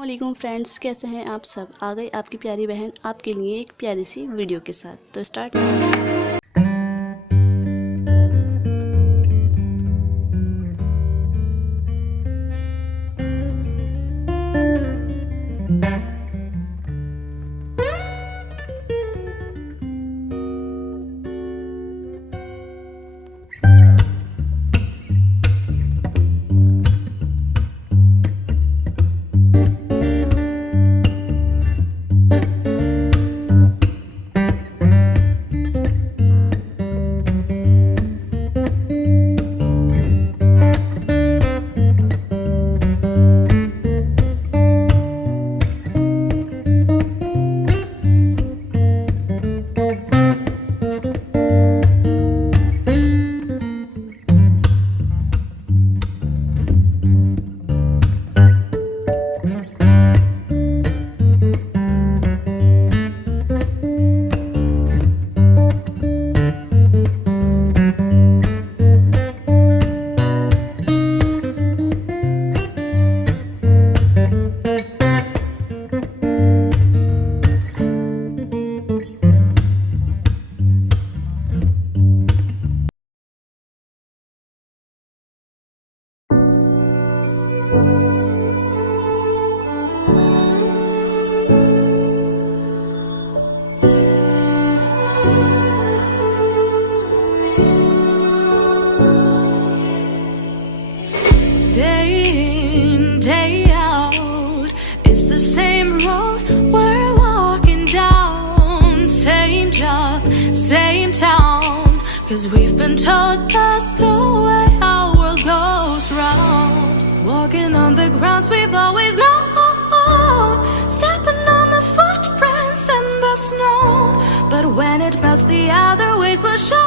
वालेकुम फ्रेंड्स, कैसे हैं आप सब। आ गई आपकी प्यारी बहन आपके लिए एक प्यारी सी वीडियो के साथ। तो start. Day in, day out, it's the same road we're walking down. Same job, same town, 'cause we've been told that's the way our world goes round. Walking on the grounds we've always known, stepping on the footprints in the snow. But when it melts, the other ways will show.